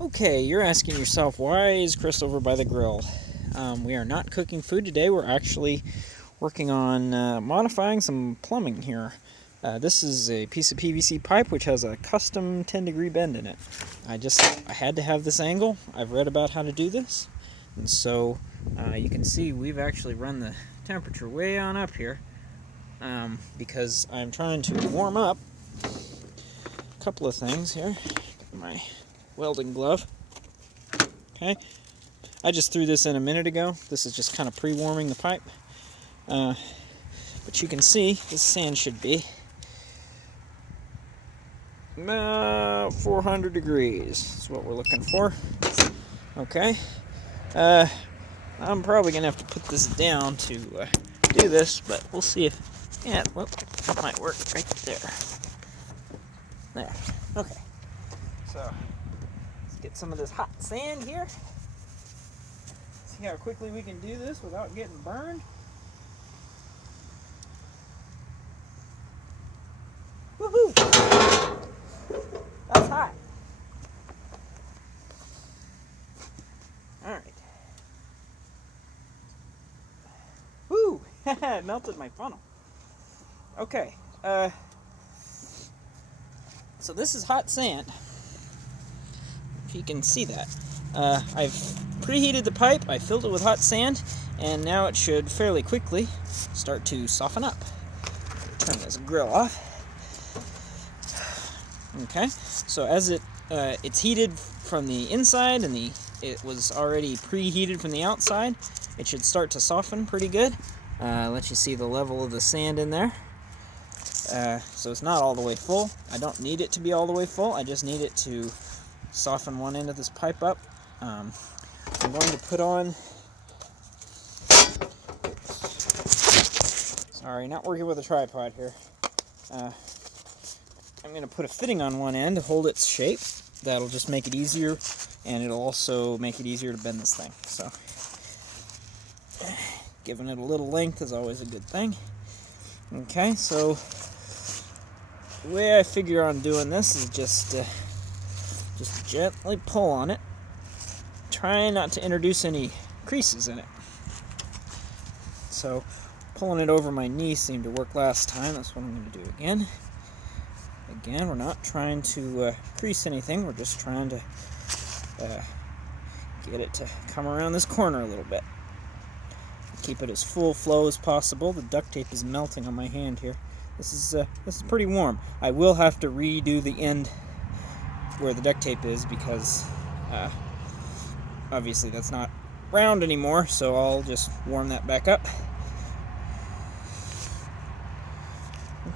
Okay, you're asking yourself, why is Chris over by the grill? We are not cooking food today. We're actually working on modifying some plumbing here. This is a piece of PVC pipe which has a custom 10-degree bend in it. I had to have this angle. I've read about how to do this. And so you can see we've actually run the temperature way on up here because I'm trying to warm up a couple of things here. Got my welding glove. Okay, I just threw this in a minute ago. This is just kind of pre-warming the pipe. But you can see this sand should be about 400 degrees. That's what we're looking for. Okay, I'm probably gonna have to put this down to do this, but we'll see if that might work right there. There. Okay. So let's get some of this hot sand here. See how quickly we can do this without getting burned. Woohoo! That's hot. Alright. Woo! It melted my funnel. Okay. So this is hot sand. If you can see that. I've preheated the pipe, I filled it with hot sand, and now it should fairly quickly start to soften up. Turn this grill off. Okay, so as it's heated from the inside and it was already preheated from the outside, it should start to soften pretty good. Let you see the level of the sand in there. So it's not all the way full. I don't need it to be all the way full. I just need it to soften one end of this pipe up. I'm going to put on... Sorry, not working with a tripod here. I'm going to put a fitting on one end to hold its shape. That'll just make it easier, and it'll also make it easier to bend this thing. So, giving it a little length is always a good thing. Okay, so the way I figure on doing this is just gently pull on it, trying not to introduce any creases in it. So pulling it over my knee seemed to work last time. That's what I'm going to do again. Again, we're not trying to crease anything. We're just trying to get it to come around this corner a little bit. Keep it as full flow as possible. The duct tape is melting on my hand here. This is pretty warm. I will have to redo the end where the duct tape is because obviously that's not round anymore, so I'll just warm that back up.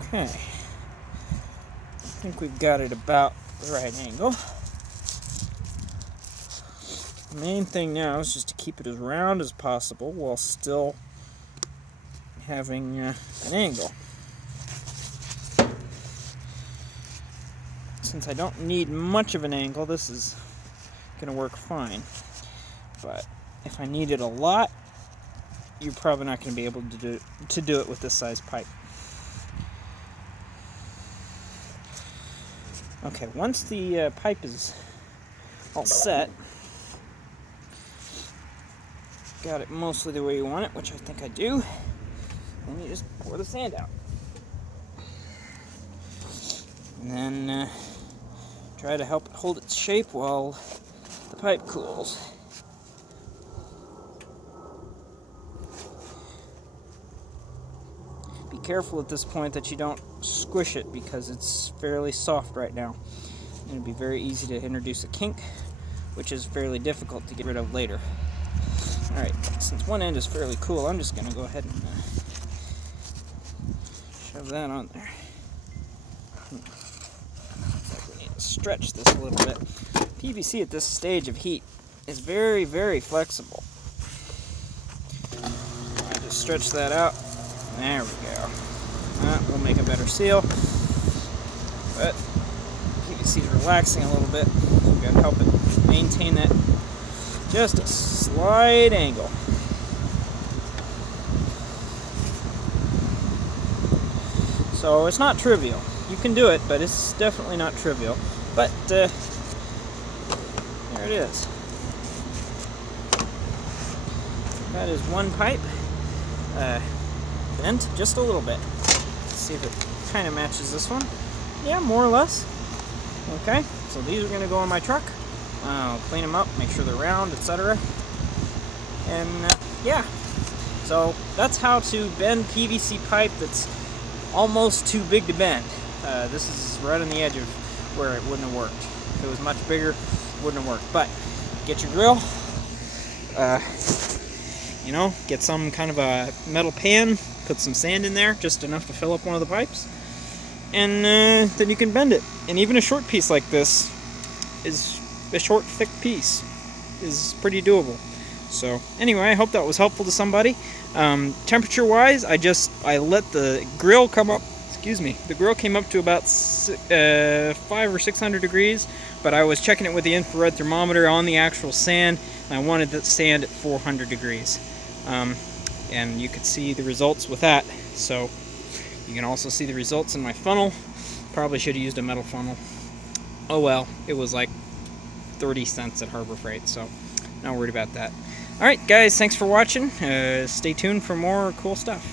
Okay. I think we've got it about the right angle. The main thing now is just to keep it as round as possible while still having an angle. Since I don't need much of an angle, this is going to work fine. But if I need it a lot, you're probably not going to be able to do it with this size pipe. Okay, once the pipe is all set, got it mostly the way you want it, which I think I do, then you just pour the sand out. And then try to help it hold its shape while the pipe cools. Be careful at this point that you don't squish it because it's fairly soft right now. And it'd be very easy to introduce a kink, which is fairly difficult to get rid of later. Alright, since one end is fairly cool, I'm just going to go ahead and shove that on there. Looks like we need to stretch this a little bit. PVC at this stage of heat is very, very flexible. I just stretch that out. There we go. That will make a better seal. But PVC is relaxing a little bit. We've got to help it maintain that just a slight angle. So it's not trivial. You can do it, but it's definitely not trivial. But there There it is. That is one pipe bent just a little bit. Let's see if it kind of matches this one. Yeah, more or less. Okay, so these are going to go in my truck. I'll clean them up, make sure they're round, etc. And yeah, so that's how to bend PVC pipe that's almost too big to bend. This is right on the edge of where it wouldn't have worked. If it was much bigger, it wouldn't have worked. But get your grill, get some kind of a metal pan, put some sand in there, just enough to fill up one of the pipes, and then you can bend it. And even a short piece like this is a short, thick piece is pretty doable. So anyway, I hope that was helpful to somebody. Temperature wise, I let the grill come up. The grill came up to about 500 or 600 degrees, but I was checking it with the infrared thermometer on the actual sand, and I wanted the sand at 400 degrees. And you could see the results with that. So you can also see the results in my funnel. Probably should have used a metal funnel. Oh well, it was like 30 cents at Harbor Freight, so not worried about that. Alright guys, thanks for watching. Stay tuned for more cool stuff.